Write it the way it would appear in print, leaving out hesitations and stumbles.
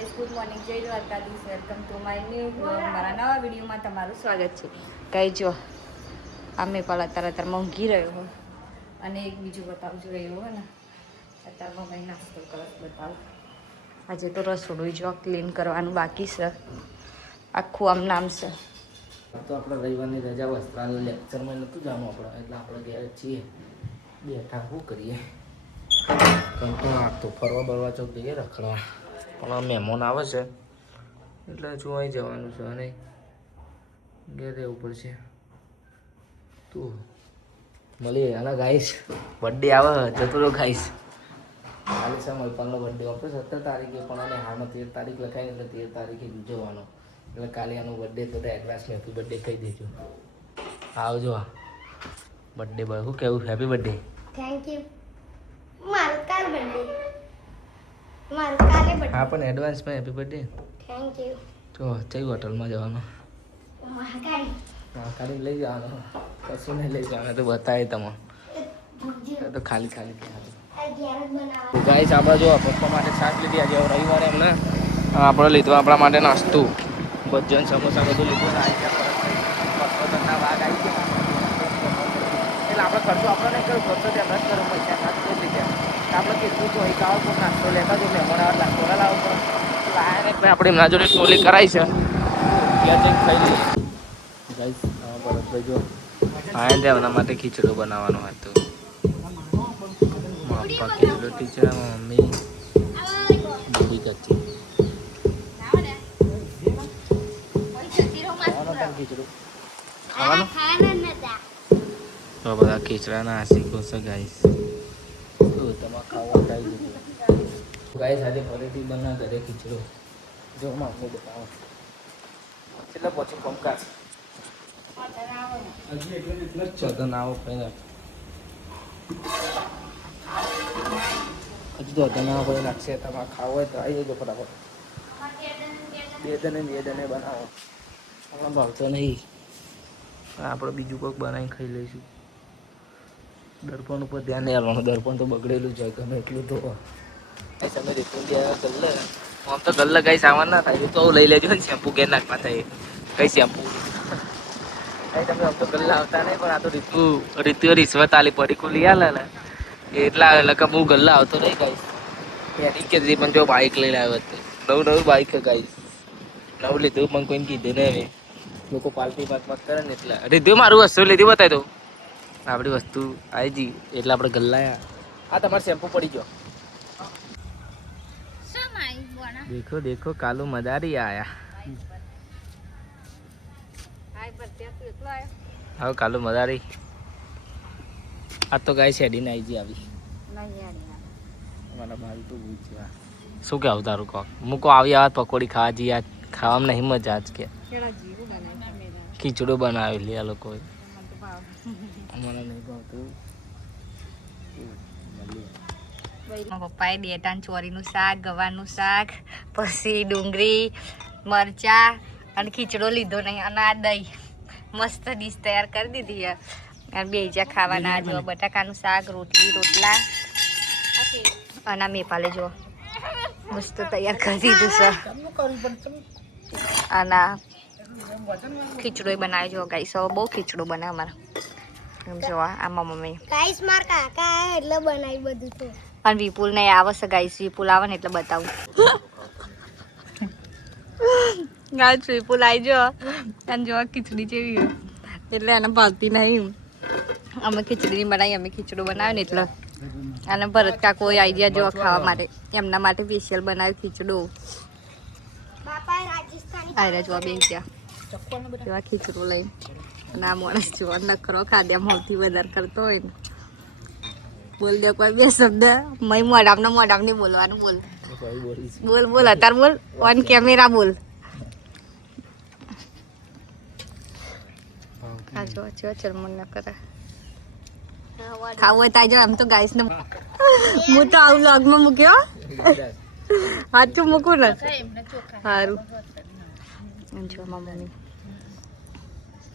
Guys good morning, જય Dwarkadhish. Welcome to my new blog. મારા નવા વિડીયોમાં તમારું સ્વાગત છે. કઈ જો અમે પણ અત્યારે ઊંઘી રહ્યો હોય અને એક બીજું બતાવું છું એવું હોય ને અત્યારમાં કંઈ નાસ્તો કરસ બતાવું. આજે તો રસોડું જો ક્લીન કરવાનું બાકી છે, આખું આમ નામ છે. તો આપણે રવિવારની રજા વસ્ત્રાલય લેક્ચરમાં નહોતું જવાનું આપણે, એટલે આપણે ઘેર છીએ બેઠા. શું કરીએ કંઈ આ તો ફરવા બરવા ચોક જઈએ રખડવા, પણ આ મહેમાન આવે છે એટલે હજુ અહીં જવાનું છે અને ઘેર રહેવું પડશે. તું મળીએ અને ગાઈશ બર્થડે આવે જતો રહ્યો ગાઈશ. કાલે છે મલપાલનો બર્થડે આપણે 17 તારીખે, પણ અને હાલમાં 13 તારીખ લખાય એટલે 13 તારીખે ઉજવવાનો. એટલે કાલે આનો બર્થડે તો એડવાન્સમાં હેપી બર્થડે કહી દેજો. આવજો આ બર્થડે બોય. શું કહેવું? Happy birthday. Thank you. મારું કાલ બર્થડે. મારું કાલે બર્થડે. હા પણ એડવાન્સમાં હેપી બર્થડે. Thank you. તો કઈ હોટલમાં જવાનું? મહાકાળી. મહાકાળી લઈ જવાનું, કશું નહીં લઈ જવાનું. તો બતાવે તમે તો ખાલી ખાલી ગાઈસ. આપણે જો પપ્પા માટે શાક લીધી આજે રવિવારે એમને આપણે લીધું આપણા માટે નાસ્તું, ભજન સમોસા બધું લીધું. વાઘ આવી ગયા એટલે આપણે ખર્ચો આપણે નહીં કર્યો, ખર્ચો ત્યાં જ કરો. પૈસા ખાસ લઈ લીધા આપણે કીધું તો એક આવો તો નાસ્તો લેતા જો મહેમાન આવે નાસ્તો લાવો પણ લાયા ને આપણે એમના જોડે ટોલી કરાવી છે, ત્યાં જઈને ખાઈ લઈએ. ગાઈસ ભરતભાઈ જો આયા ત્યાં એમના માટે ખીચડો બનાવવાનો હતો. પપ્પા ખીચડો ટીચર, મમ્મી બધી કચ્છી ખીચડું ખાવાનું. તો બધા ખીચડાના આશીકો છે ગાઈસ. તો તમારે ખાવા ખાઈ દીધું ગાઈસ. આજે ફરીથી બના ઘરે ખીચડો જો મામલો બતાવો એટલે પછી પંકાશ ચદન આવો પહેલા હજુ તો ધના કોઈ લાગશે. તમારે ખાવો હોય તો આવી જજો ફટાફટ. બે દને બનાવો, હમણાં ભાવતો નહીં. આપણે બીજું કોઈક બનાવીને ખાઈ લઈશું. દર્પણ ઉપર ધ્યાન નહીં આવવાનું, દર્પણ તો બગડેલું જ હોય ગમે એટલું તો. તમે રીતું ગલ્લે આમ તો ગલ્લે કઈ સામાન ના થાય તો લઈ લેજો ને. શેમ્પુ ઘેર નાખવા થાય કઈ શેમ્પુ કઈ તમે આમ તો ગલ્લા આવતા નહીં, પણ આ તો રીતુ રિશ્વત આલી પડી ખુલી આલે ને એટલા એટલે કે હું ગલ્લા આવતો નહીં ગાઈશ. એની કે પણ જો બાઇક લઈને આવ્યો હતો, નવું બાઇક ગાઈશ, નવું લીધું પણ કોઈને કીધું નહીં. હવે લોકો પાર્ટી પાક કરે ને એટલે રીધું મારું વસ્તુ લીધી બતાવી દઉં. આપણી વસ્તુ આવી ગઈ એટલે આપણે ગલ્લા. આ તમારે શેમ્પુ પડી ગયો. देखो देखो कालू मदारी आया. हाँ कालू मदारी आ तो गाय शेडी नहीं जी अभी हमारा भाई तो पूछा શું કહેવું તારું કોક મૂકો આવી આવત પકોડી ખાવા જઈએ. આજ ખાવામાં નહીં મજા આજ કે ખીચડો બનાવી લે આ લોકોએ. મને નહીં ભાવતું. પપ્પાએ ડેટાન ચોરીનું શાક, ગવારનું શાક, પછી ડુંગળી, મરચા અને ખીચડો લીધો નહીં અને આ દહીં મસ્ત ડીશ તૈયાર કરી દીધી છે. અને બે જા ખાવાના જો બટાકાનું શાક, રોટલા અને મેપાલે જો મસ્ત તૈયાર કરી દીધું છે. અને ખીચડો બનાવ્યો જો ગાઈસ. હવે બહુ ખીચડો બનાવે અમારા એમ જો આમાં મમ્મી ગાઈસ માર કાકા એટલે બનાવી બધું તો. અને વિપુલ ને આવે છે ગાઈસ. વિપુલ આવે ને એટલે બતાવું ગાઈસ. વિપુલ આવી જો અને જો ખીચડી જેવી એટલે એને ભાવતી નહીં. અમે ખીચડી બનાવી, અમે ખીચડું બનાવ્યું ને એટલે અને ભરત કાકો આવી ગયા જો ખાવા માટે. એમના માટે સ્પેશિયલ બનાવ્યું ખીચડું. આયરા જોવા બે ગયા જેવા ખીચડું લઈ અને આ માણસ જોવા નખરો ખાધ્યા સૌથી વધારે કરતો હોય ને. બોલ દે કોઈ બે શબ્દ. મય મોઢામ નહીં બોલવાનું. બોલ અત્યારે બોલ ઓન કેમેરા બોલ. ચરમણ ન કરે ખાવું હોય તાજો. આમ તો ગાઈસ ને હું તો આવું વ્લોગમાં મૂક્યો હાચું મૂકું ને સારું. જો મમ્મી